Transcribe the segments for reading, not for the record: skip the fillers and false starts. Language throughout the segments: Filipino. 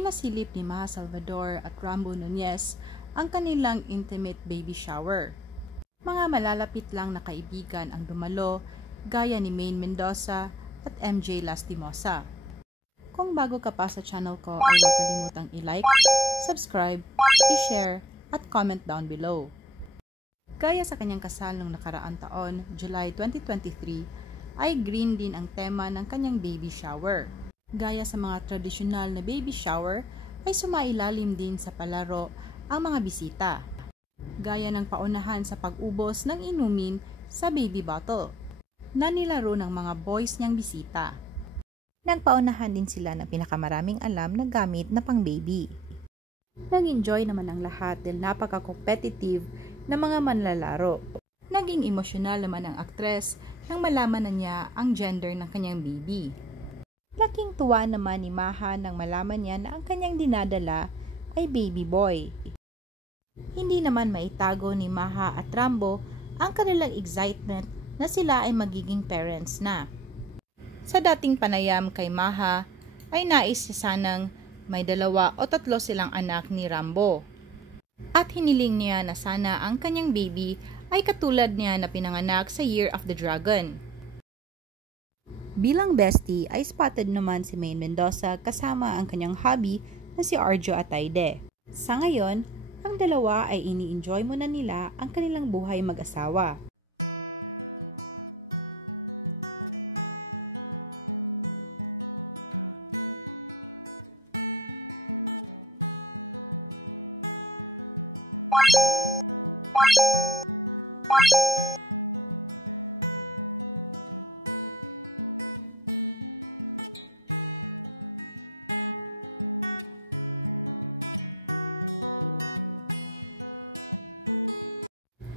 Isinasilip ni Maha Salvador at Rambo Nunez ang kanilang intimate baby shower. Mga malalapit lang na kaibigan ang dumalo, gaya ni Maine Mendoza at MJ Lastimosa. Kung bago ka pa sa channel ko ay huwag kalimutang i-like, subscribe, i-share at comment down below. Gaya sa kanyang kasal noong nakaraang taon, July 2023, ay green din ang tema ng kanyang baby shower. Gaya sa mga tradisyonal na baby shower, ay sumailalim din sa palaro ang mga bisita. Gaya ng paunahan sa pag-ubos ng inumin sa baby bottle, na nilaro ng mga boys niyang bisita. Nagpaunahan din sila ng pinakamaraming alam na gamit na pang baby. Nag-enjoy naman ang lahat dahil napaka-competitive na mga manlalaro. Naging emosyonal naman ang aktres nang malaman na niya ang gender ng kanyang baby. Laking tuwa naman ni Maha nang malaman niya na ang kanyang dinadala ay baby boy. Hindi naman maitago ni Maha at Rambo ang kanilang excitement na sila ay magiging parents na. Sa dating panayam kay Maha ay nais niya sanang may 2 o 3 silang anak ni Rambo. At hiniling niya na sana ang kanyang baby ay katulad niya na pinanganak sa Year of the Dragon. Bilang bestie ay spotted naman si Maine Mendoza kasama ang kanyang hubby na si Arjo Atayde. Sa ngayon, ang dalawa ay ini-enjoy muna nila ang kanilang buhay mag-asawa.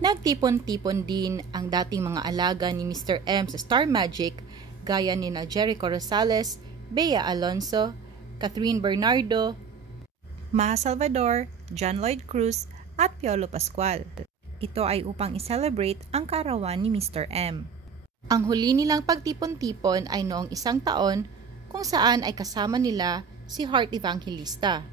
Nagtipon-tipon din ang dating mga alaga ni Mr. M sa Star Magic gaya ni Jericho Rosales, Bea Alonso, Catherine Bernardo, Maha Salvador, John Lloyd Cruz at Piolo Pascual. Ito ay upang i-celebrate ang kaarawan ni Mr. M. Ang huli nilang pagtipon-tipon ay noong 1 taon kung saan ay kasama nila si Heart Evangelista.